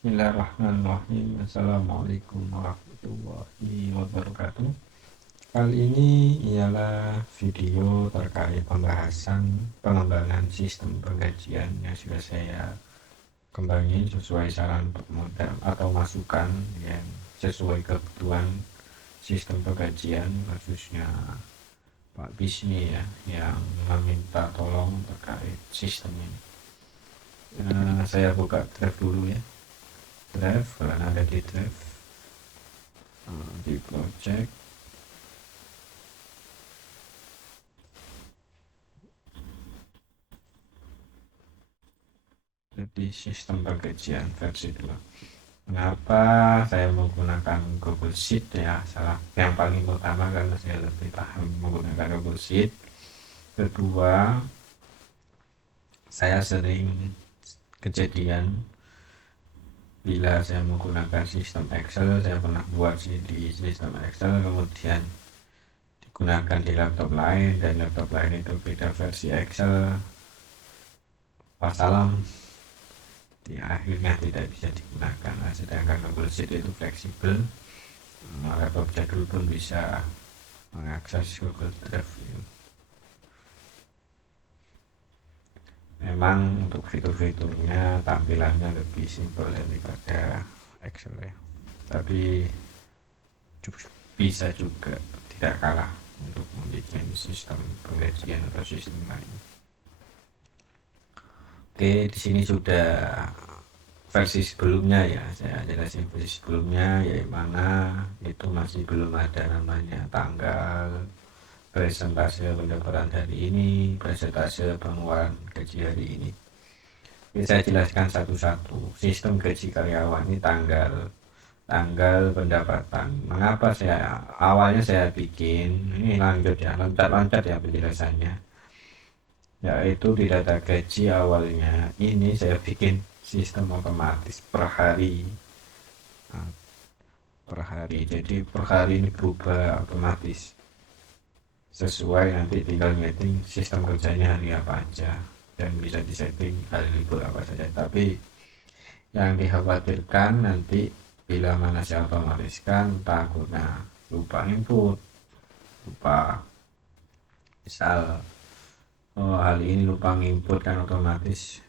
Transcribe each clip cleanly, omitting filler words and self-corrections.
Bismillahirrahmanirrahim. Assalamualaikum warahmatullahi wabarakatuh. Kali ini ialah video terkait pembahasan pengembangan sistem penggajian yang sudah saya kembangin sesuai saran modal atau masukan yang sesuai kebutuhan sistem penggajian, khususnya Pak Bismi ya, yang meminta tolong terkait sistem ini. Saya buka draft dulu ya. Draft, kalian ada di draft, di project. Jadi sistem penggajian versi 2. Kenapa saya menggunakan Google Sheet ya? Salah yang paling utama karena saya lebih paham menggunakan Google Sheet. Kedua, saya sering kejadian bila saya menggunakan sistem Excel, saya pernah buat di sistem Excel, kemudian digunakan di laptop lain, dan laptop lain itu beda versi Excel. Wassalam, di akhirnya tidak bisa digunakan. Nah, sedangkan Google Sheet itu fleksibel, laptop jadul pun bisa mengakses Google Drive. Memang untuk fitur-fiturnya tampilannya lebih simpel daripada Excel ya, tapi bisa juga tidak kalah untuk membuat sistem penggajian atau sistem lain. Oke, di sini sudah versi sebelumnya ya, saya jelasin versi sebelumnya, yaitu mana itu masih belum ada namanya tanggal, presentase pendapatan hari ini, presentase pengeluaran gaji hari ini. Oke, saya jelaskan satu-satu. Sistem gaji karyawan ini tanggal pendapatan. Mengapa awalnya saya bikin ini, lanjut ya, loncat-loncat ya penjelasannya, yaitu di data gaji awalnya ini saya bikin sistem otomatis per hari. Nah, per hari, jadi per hari ini berubah otomatis sesuai, nanti tinggal ngeting sistem kerjanya hari apa aja, dan bisa disetting hari libur apa saja. Tapi yang dikhawatirkan nanti bila mana saya otomatiskan, takutnya lupa input, lupa misal hari ini lupa input, kan otomatis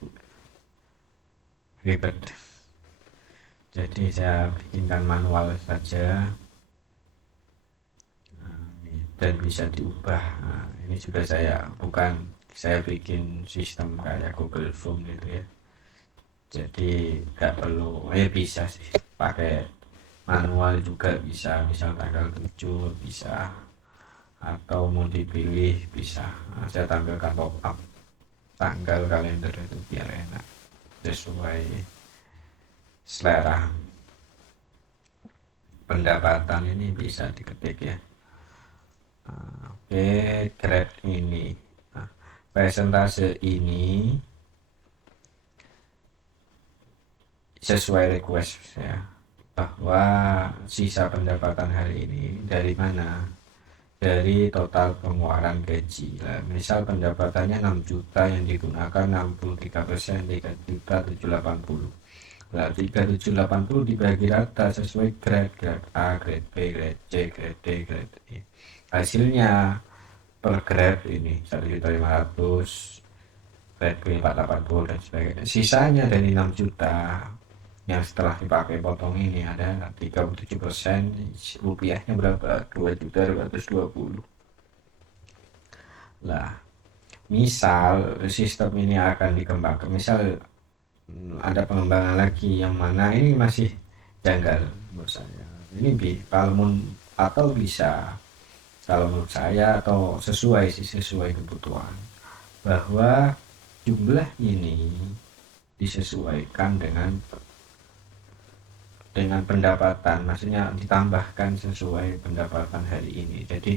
ribet. Jadi saya bikinkan manual saja, dan bisa diubah. Nah, ini sudah saya bikin sistem kayak Google Form gitu ya, jadi nggak perlu, bisa sih pakai manual juga bisa, misal tanggal 7 bisa, atau mau dipilih bisa. Nah, saya tampilkan pop up tanggal kalender itu biar enak sesuai selera. Pendapatan ini bisa diketik ya. Oke, grade ini, nah, presentase ini sesuai request ya, bahwa sisa pendapatan hari ini dari mana, dari total pengeluaran gaji. Nah, misal pendapatannya 6 juta, yang digunakan 63%, 3.780. Nah, 3.780 dibagi rata sesuai grade A, grade B, grade C, grade D, grade E. Hasilnya per grade ini 1.500.000, grade B 480 dan sebagainya. Sisanya dari 6 juta yang setelah dipakai potong ini ada 37%, rupiahnya berapa? 2.220. Lah, misal sistem ini akan dikembangkan, misal ada pengembangan lagi yang mana ini masih janggal menurut saya. Ini atau bisa, kalau menurut saya, atau sesuai kebutuhan, bahwa jumlah ini disesuaikan dengan pendapatan, maksudnya ditambahkan sesuai pendapatan hari ini. Jadi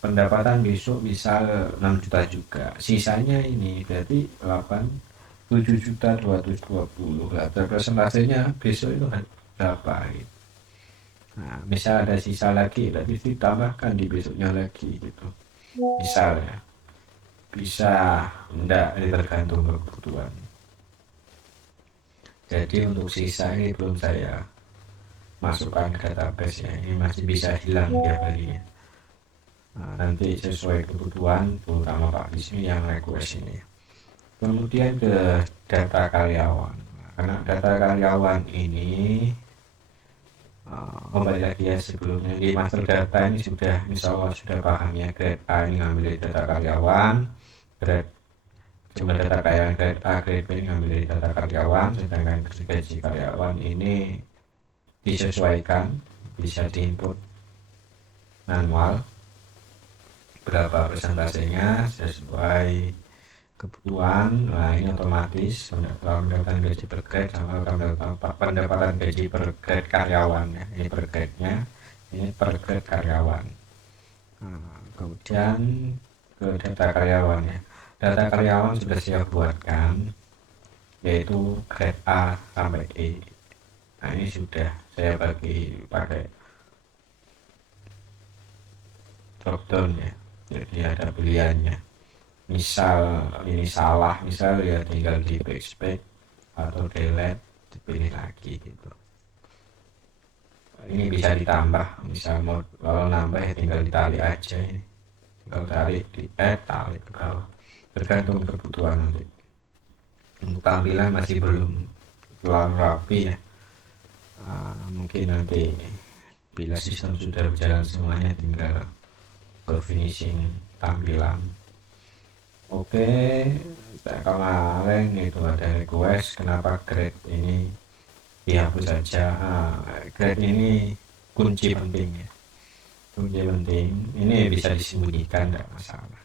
pendapatan besok bisa 6 juta juga, sisanya ini berarti 7.220. Nah, presentasinya besok itu berapa gitu. Nah, misal ada sisa lagi, berarti ditambahkan di besoknya lagi gitu, misalnya. Bisa enggak, ini tergantung kebutuhan. Jadi untuk sisa ini belum saya masukkan ke database ya, ini masih bisa hilang tiap harinya. Nah, nanti sesuai kebutuhan terutama Pak Bismi yang request ini. Kemudian ke data karyawan. Nah, karena data karyawan ini kembali lagi ya, sebelumnya di master data ini sudah insya Allah sudah paham ya, grade A ini ngambil dari data karyawan, grade jumlah data karyawan grade A, grade B ini ngambil dari data karyawan, sedangkan gaji karyawan ini disesuaikan, bisa diinput manual berapa persentasenya sesuai kebutuhan. Nah ini otomatis pendapatan gaji per grade sama pendapatan gaji per grade karyawan ya, ini per grade nya, ini per grade karyawan. Nah, kemudian ke data karyawan ya, data karyawan sudah saya buatkan yaitu grade A sampai E. Nah ini sudah saya bagi pakai drop down ya, jadi ada pilihannya. Misal ini salah, misal ya tinggal di backpack atau delete, dipilih lagi gitu. Ini bisa ditambah, misal mau kalau nambah ya tinggal ditarik aja, ini tinggal tarik di tarik ke bawah, tergantung kebutuhan nanti. Untuk tampilan masih belum terlalu rapi ya. Mungkin nanti bila sistem sudah berjalan semuanya tinggal ke finishing tampilan. Oke, kemarin itu ada request kenapa grade ini dihapus saja. Grade ini kunci penting ya, kunci penting. Ini bisa disembunyikan, tidak masalah.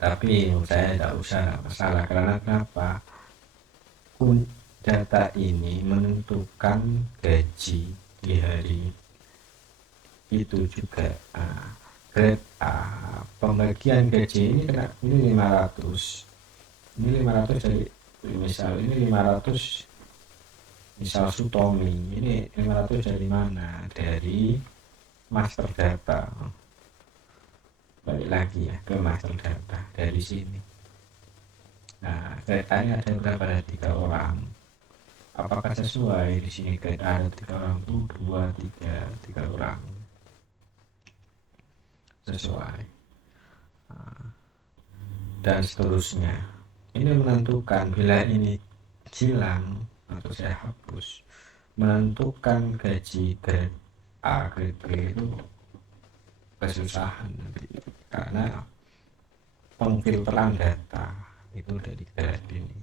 Tapi menurut saya tidak usah, tidak masalah. Karena kenapa? Data ini menentukan gaji di hari itu juga. Grade A, pembagian gaji ini kena ini 500. Ini 500 dari misal ini 500 misal Sutomi. Ini 500 dari mana? Dari master data. Balik lagi ya ke master data dari sini. Nah, datanya ada berapa? Ada 3 orang. Apakah sesuai di sini grade A ada 3 orang tuh 2, 3 orang. Sesuai. Dan seterusnya. Ini menentukan bila ini hilang atau saya hapus, menentukan gaji grade A, grade B itu kesusahan nanti, karena pengfilteran data itu dari grade ini.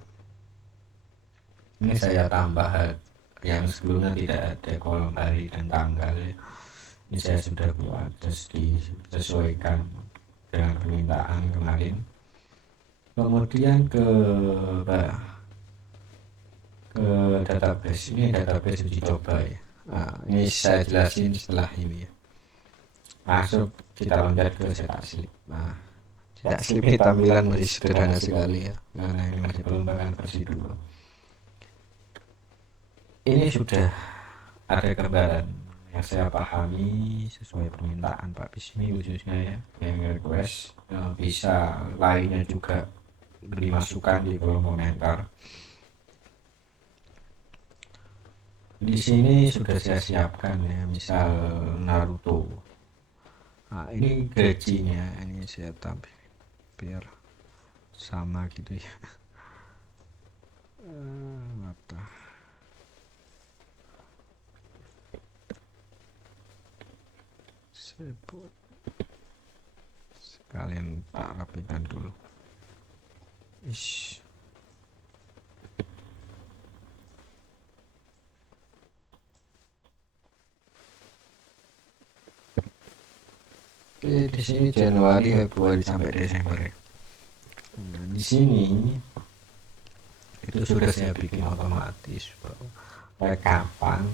Ini saya tambah yang sebelumnya tidak ada kolom hari dan tanggal. Ini saya sudah buat, terus disesuaikan dengan permintaan kemarin. Kemudian ke database, ini database uji coba ya. Nah, ini saya jelasin setelah ini ya. Masuk kita loncat ke cetak slip. Nah, cetak slip ini tampilan masih sederhana sekali ya, karena ini masih pengembangan versi 2. Ini sudah ada gambaran yang saya pahami sesuai permintaan Pak Bismi khususnya ya, yang request. Bisa lainnya juga dimasukkan di kolom komentar. Di sini sudah saya siapkan ya, misal Naruto. Nah, ini gajinya, ini saya tampil biar sama gitu ya. Mata. Sebut. Sekalian tak rapikan dulu. Ish. Oke, di sini Januari, Februari sampai Desember. Nah, di sini itu sudah saya bikin otomatis kapan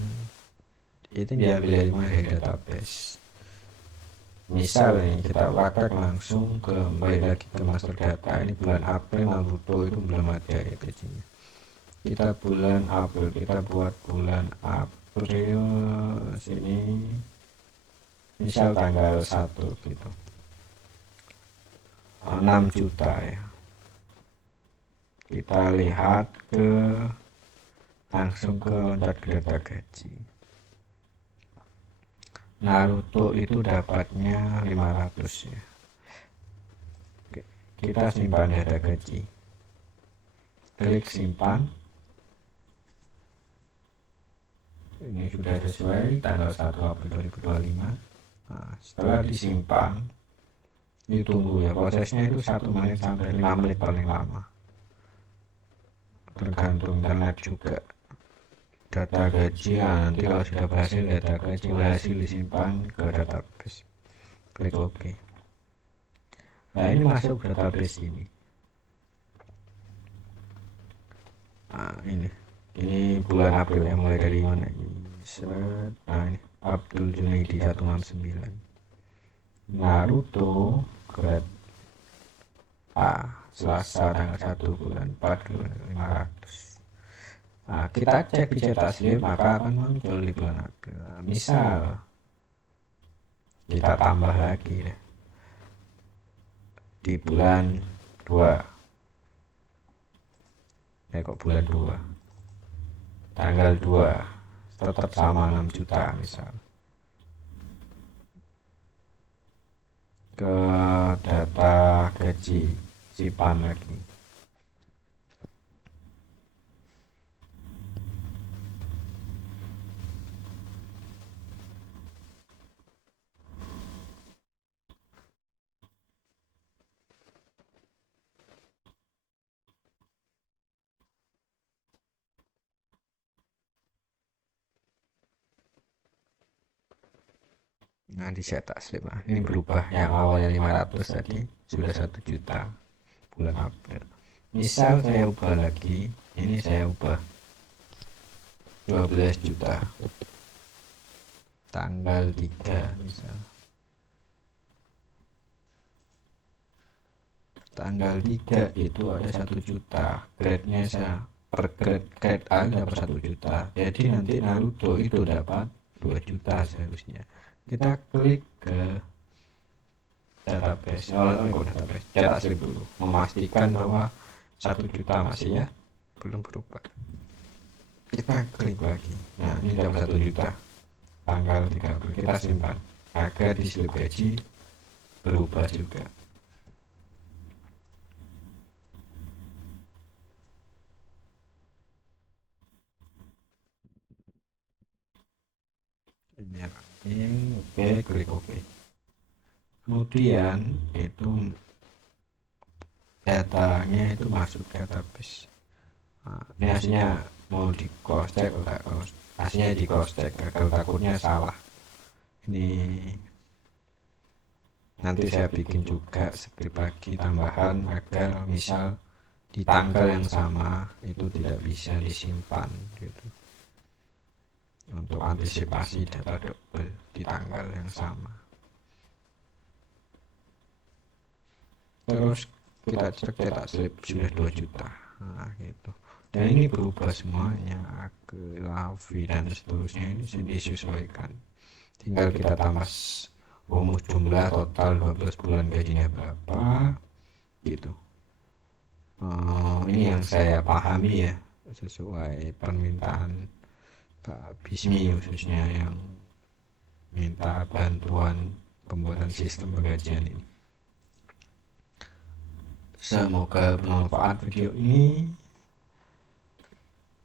itu diambil dari mana, dari database. Misal nih kita pakai langsung kembali lagi ke master data. Ini bulan April Naruto itu belum ada ya gajinya. Kita bulan April, kita buat bulan April sini misal tanggal 1 gitu, 6 juta ya. kita lihat langsung ke loncat ke data gaji. Naruto itu dapatnya 500 ya. Kita simpan data gaji, klik simpan. Ini sudah sesuai tanggal 1 April 2025. Nah, setelah disimpan, ditunggu ya, prosesnya itu 1 menit sampai 5 menit paling lama, tergantung internet juga. Data gaji nanti kalau sudah berhasil, data gaji berhasil disimpan ke database, klik OK. Nah, ini masuk database ini. Nah, ini bulan April ya, mulai dari mana ini? Nah, ini Abdul Junaidi 169. Naruto grade A, Selasa tanggal 1 bulan 4 500. Nah, kita cek di cetak slip, maka akan muncul di bulan April. Nah, misal kita tambah lagi deh di bulan 2. Kok bulan 2 tanggal 2 tetap sama 6 juta misal. Ke data gaji simpan lagi. Nah, dicetak slip. Nah, ini berubah, yang awalnya 500 tadi sudah 1 juta bulan April. Misal saya ubah lagi, ini saya ubah 12 juta tanggal 3 misal. Tanggal 3 itu ada 1 juta, grade-nya saya per grade A dapat 1 juta. Jadi nanti Naruto itu dapat 2 juta seharusnya. Kita klik ke database, database, cetak slip dulu, memastikan bahwa 1 juta masih ya, belum berubah. Kita klik lagi. Nah, ini dapat 1 juta tanggal 30. Kita simpan agar di slip gaji berubah juga. Ini oke, klik OK. Kemudian itu datanya itu masuk ke database. Nah, ini hasilnya mau di cross check, hasilnya di cross check, gagal takutnya salah. Ini nanti saya bikin juga skrip lagi tambahan agar misal di tanggal yang sama itu tidak bisa disimpan gitu, untuk antisipasi data double di tanggal yang sama. Terus kita cek cetak slip sudah 2 juta. Nah, gitu. Dan ini berubah semuanya, ke Lavi dan seterusnya ini disesuaikan. Tinggal kita tambah rumus jumlah total 12 bulan gajinya berapa gitu. Ini yang saya pahami ya, sesuai permintaan Pak Bismi khususnya yang minta bantuan pembuatan sistem penggajian ini. Semoga bermanfaat video ini.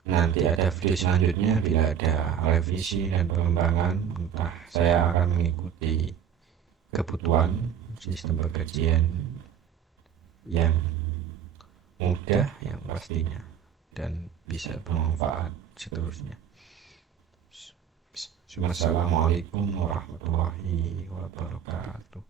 Nanti ada video selanjutnya bila ada revisi dan pengembangan, entah saya akan mengikuti kebutuhan sistem penggajian yang mudah yang pastinya dan bisa bermanfaat seterusnya. Wassalamualaikum warahmatullahi wabarakatuh.